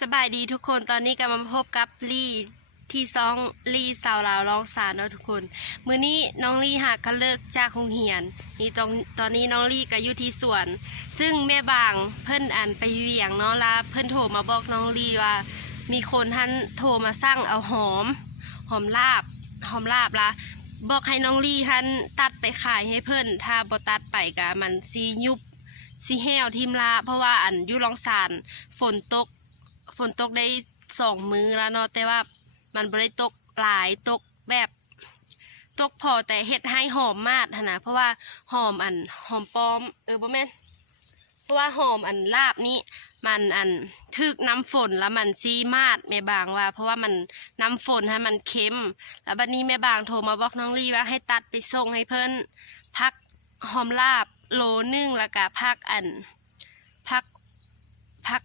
สบายดีทุกคนตอนนี้ก็มาพบกับลี่ที่ซองลี่สาวลาวร้องสารเนาะทุกคน มื้อนี้น้องลี่หากกันเลิกจากโรงเรียน นี่ตรงตอนนี้น้องลี่ก็อยู่ที่สวน ซึ่งแม่บางเพิ่นอันไปเวียงเนาะลาเพิ่นโทรมาบอกน้องลี่ว่า มีคนท่านโทรมาสั่งเอาหอม หอมลาบ หอมลาบละบอกให้น้องลี่ท่านตัดไปขายให้เพิ่นถ้าบ่ตัดไปก็มันสิยุบสิแห้วทิมละเพราะว่าอันอยู่รองสารฝนตก นตกได้สองมื้อแล้วเนาะแต่ว่ามันบ่ได้ตกหลายตกแบบตกพอแต่เฮ็ดให้หอมมากนะเพราะว่าหอมอันหอมปลอม เออบ่แม่นเพราะว่าหอมอันลาบนี้มันอันถึกน้ำฝนแล้วมันซีมาดแม่บางว่า เพราะว่ามันน้ำฝนให้มันเค็ม แล้วบัดนี้แม่บางโทรมาบอกน้องลี่ว่าให้ตัดไปส่งให้เพิ่นพักหอมลาบโลนึ่งแล้วก็พักอันพักพัก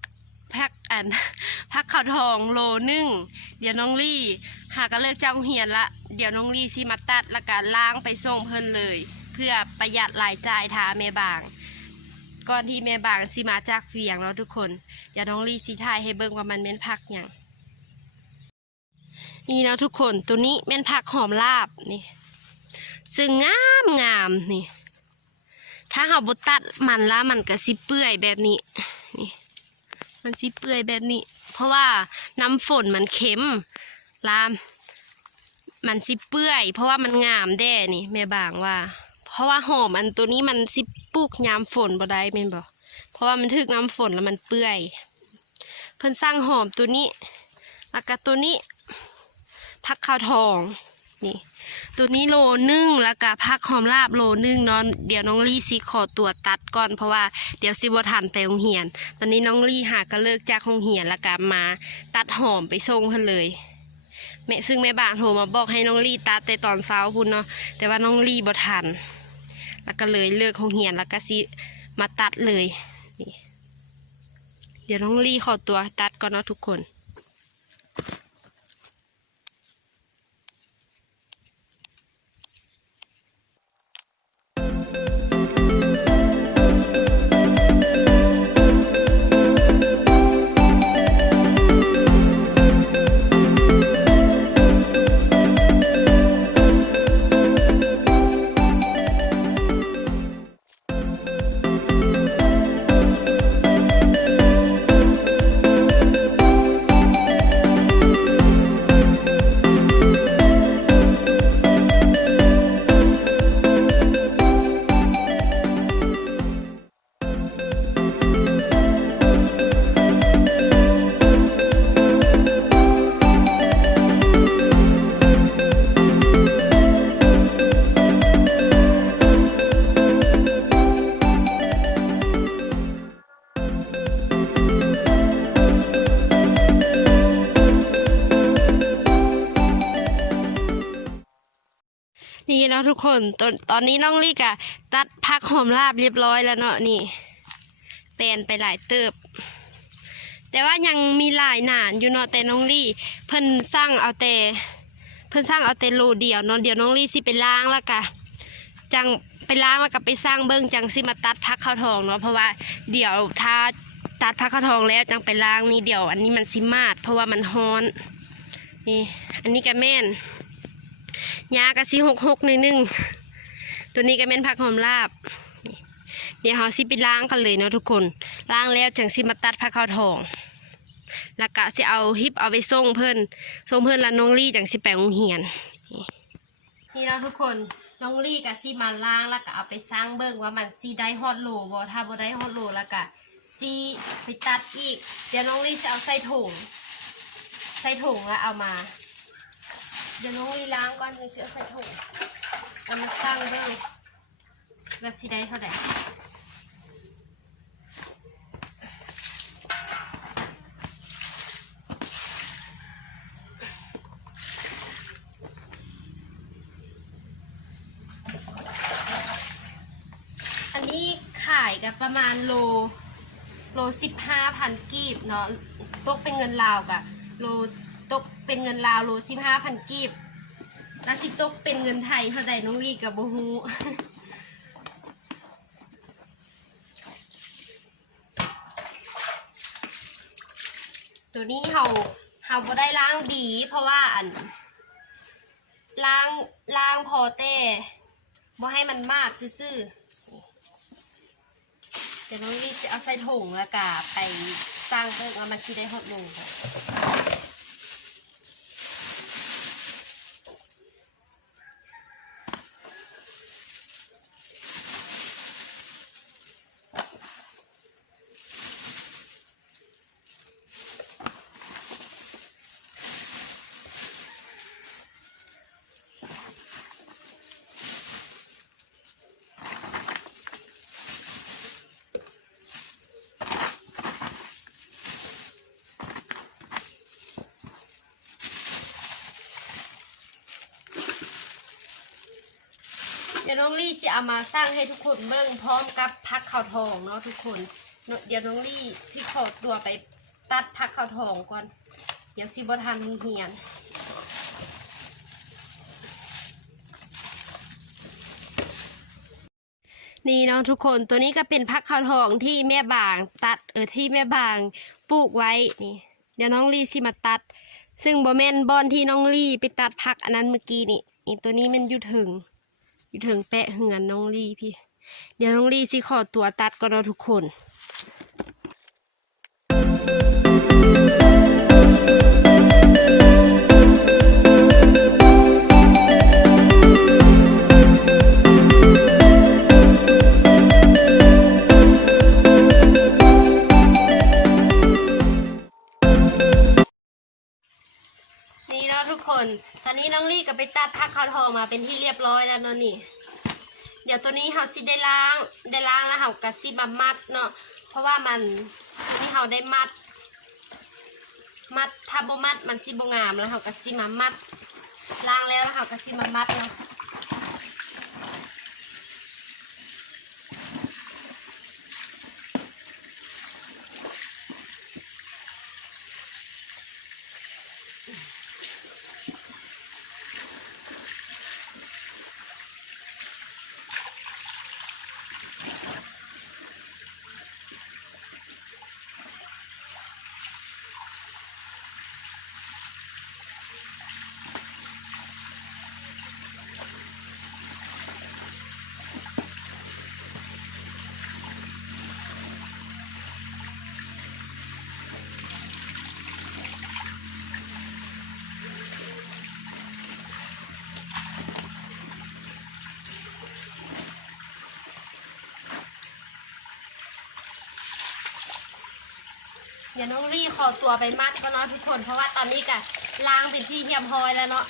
พักอันพักข้าวทองโลนึ่ง เดี๋ยวน้องลี่ หากก็เลิกเจ้าเฮียนละ เดี๋ยวน้องลี่สิมาตัดแล้วก็ล้างไปส่งเพิ่นเลย เพื่อประหยัดรายจ่ายทาแม่บาง ก่อนที่แม่บางสิมาจากเวียงแล้วทุกคน เดี๋ยวน้องลี่สิถ่ายให้เบิ่งว่ามันเป็นผักหยังนี่แล้วทุกคนตัวนี้เป็นผักหอมลาบนี่ ซึ่งงามงามนี่ ถ้าเราบตัดมันแล้วมันก็สิเปื่อยแบบนี้นี่ มันสิเปื่อยแบบนี้ เพราะว่าน้ำฝนมันเค็มลาม มันสิเปื่อย เพราะว่ามันงามแด่นี่แม่บางว่า เพราะว่าหอมอันตัวนี้มันสิปลูกยามฝนบ่ได้แม่นบ่เพราะว่ามันถึกน้ำฝนแล้วมันเปื่อย เพิ่นสร้างหอมตัวนี้แล้วก็ตัวนี้ผักข้าวทอง นี่ตัวนี้โลนึ่งแล้วก็ผักหอมลาบโลนึ่งเนาะเดี๋ยวน้องลี่สิขอตัวตัดก่อนเพราะว่าเดี๋ยวสิบ่ทันไปโรงเรียน ตอนนี้น้องลี่หาก็เลิกจากโรงเรียนแล้วก็มาตัดหอมไปส่งเพิ่นเลยแม่ซึ่งแม่บ้านโทรมาบอกให้น้องลี่ตัดแต่ตอนเช้าพุ่นเนาะแต่ว่าน้องลี่บ่ทัน แล้วก็เลยเลิกโรงเรียนแล้วก็สิมาตัดเลยเดี๋ยวน้องลี่ขอตัวตัดก่อนเนาะทุกคน นี่แล้วทุกคนตอนตอนนี้น้องลี่กะตัดพักหอมลาบเรียบร้อยแล้วเนาะนี่แปลนไปหลายเติบ แต่ว่ายังมีหลายหนานอยู่เนาะแต่น้องลี่ เพิ่นสร้างเอาแต่เพิ่นสร้างเอาแต่โลเดียวเนาะเดี๋ยวน้องลี่สิไปล้างแล้วกะจังไปล้างแล้วก็ไปสร้างเบิ้งจังสิมาตัดพักข้าวทองเนาะเพราะว่าเดี๋ยวถ้าตัดพักข้าวทองแล้วจังไปล้างนี่เดี๋ยว อันนี้มันสิมาด เพราะว่ามันฮ้อนนี่อันนี้ก็แม่น ยากะสิหกหกหนึ่งหนึ่งตัวนี้ก็เป็นผักหอมลาบเดี๋ยวเราสิไปล้างกันเลยเนาะทุกคนล้างแล้วจังสิมาตัดผักข้าวทองแล้วก็สิเอาฮิปเอาไปส่งเพิ่อนส่งเพิ่อนแล้วน้องลี่จังสิไปโรงเรียนนี่เราทุกคนน้องลี่กับสิมาล้างแล้วก็เอาไปสร้างเบิ่งว่ามันสิได้ฮอดโลบ่ถ้าบ่ได้ฮอดโลแล้วก็สิไปตัดอีก เดี๋ยวน้องลี่จะเอาใส่ถุงใส่ถุงแล้วเอามา เดี๋ยวน้องลีล้างก่อนจะเสียใส่ถุงเอามาสร้างเบิ่งว่าสิได้เท่าไหร่อันนี้ขายกันประมาณโล โลสิบห้าพันกีบเนาะตกเป็นเงินลาวกะโล เป็นเงินลาวโลสิบห้าพันกีบแล้วสิตกเป็นเงินไทยเท่าใดน้องลีกับโบฮูตัวนี้เฮาเฮาบ่ได้ล้างดี เพราะว่าอันล้างล้างพอเต้บ่ให้มันมาดซื่อเดี๋ยวน้องรีจะเอาใส่ถุงแล้วก็ไปสร้างเบิ่งว่ามันสิได้ฮอดลงบ่ เดี๋ยวน้องลี่สิเอามาสร้างให้ทุกคนเบิ่งพร้อมกับพักข้าวทองเนาะทุกคน เดี๋ยวน้องลี่ที่ขอตัวไปตัดพักข้าวทองก่อน เดี๋ยวสิบ่ทันเฮียนนี่เนาะทุกคนตัวนี้ก็เป็นพักข้าวทองที่แม่บางตัดเออที่แม่บางปลูกไว้นี่เดี๋ยวน้องลี่สิมาตัด ซึ่งบอแมนบอนที่น้องลี่ไปตัดพักอันนั้นเมื่อกี้นี่นี่ตัวนี้มันอยู่ถึง อยู่ถึงแปะเหือนน้องลี่พี่ เดี๋ยวน้องลี่สิขอตัวตัดก็รอทุกคน ทุกคน ตอนนี้น้องลี่ก็ไปตัดผักข้าวทองมาเป็นที่เรียบร้อยแล้วเนาะนี่ เดี๋ยวตัวนี้เฮาสิได้ล้าง ได้ล้างแล้วเฮากะสิมามัดเนาะ เพราะว่ามันนี่เฮาได้มัด มัดถ้าบ่มัดมันสิบ่งามแล้วเฮากะสิมามัด ล้างแล้วแล้วเฮากะสิมามัดเนาะ เดี๋ยวน้องลี่ขอตัวไปมัดก็เนาะทุกคน เพราะว่าตอนนี้กะล้างเป็นที่เฮียบร้อยแล้วเนาะ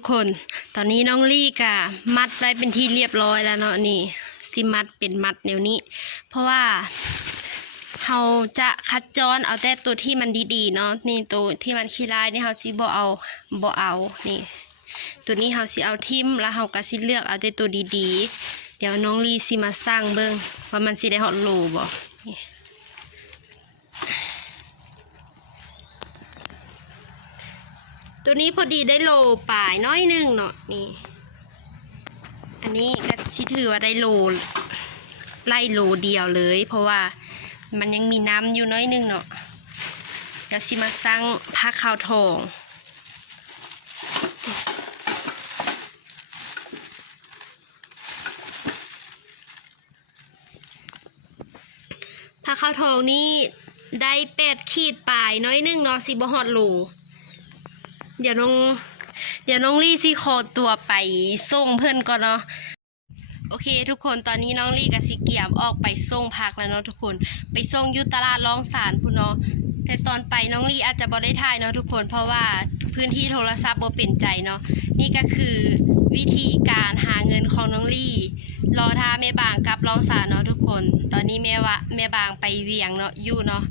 ทุกคน ตอนนี้น้องลี่กะมัดไว้เป็นที่เรียบร้อยแล้วเนาะนี่สิมัดเป็นมัดแนวนี้ เพราะว่าเราจะคัดจรเอาแต่ตัวที่มันดีๆเนาะนี่ตัวที่มันขี้ร้ายนี่เขาสิบ่เอาบ่เอานี่ตัวนี้เฮาสิเอาทิมแล้วเฮาก็สิเลือกเอาแต่ตัวดีๆ เดี๋ยวน้องลีสิมาสร้างเบิ่งว่ามันสิได้ฮอดโลบ่ ตัวนี้พอดีได้โลป่ายน้อยหนึ่งเนาะนี่ อันนี้ก็สิถือว่าได้โลไล่โลเดียวเลย เพราะว่ามันยังมีน้ำอยู่น้อยหนึ่งเนาะเดี๋ยวสิมาสร้างผ้าขาวทองผ้าขาวทองนี่ได้แปดขีดปลายน้อยหนึงเนาะสิบ่ฮอดโล เดี๋ยวน้องเดี๋ยวน้องลี่สิขอตัวไปส่งเพื่อนก่อนเนาะโอเค ทุกคนตอนนี้น้องลี่กับสิเกียบออกไปส่งพักแล้วเนาะทุกคน ไปส่งยุตลาดรองสารพูนเนาะแต่ตอนไปน้องลี่อาจจะบ่ได้ถ่ายเนาะทุกคนเพราะว่าพื้นที่โทรศัพท์บ่เป็นใจเนาะนี่ก็คือวิธีการหาเงินของน้องลี่ รอท่าแม่บางกับรองสารเนาะทุกคน ตอนนี้แม่วะแม่บางไปเวียงเนาะอยู่เนาะ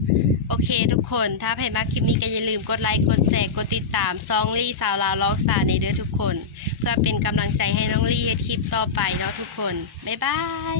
โอเคทุกคนถ้าใครมาคลิปนี้ก็อย่าลืมกดไลค์กดแชร์กดติดตามซองลี่สาวลาวล็อกซาในเด้อทุกคน เพื่อเป็นกำลังใจให้น้องลี่ให้คลิปต่อไปเนาะทุกคน บ๊ายบาย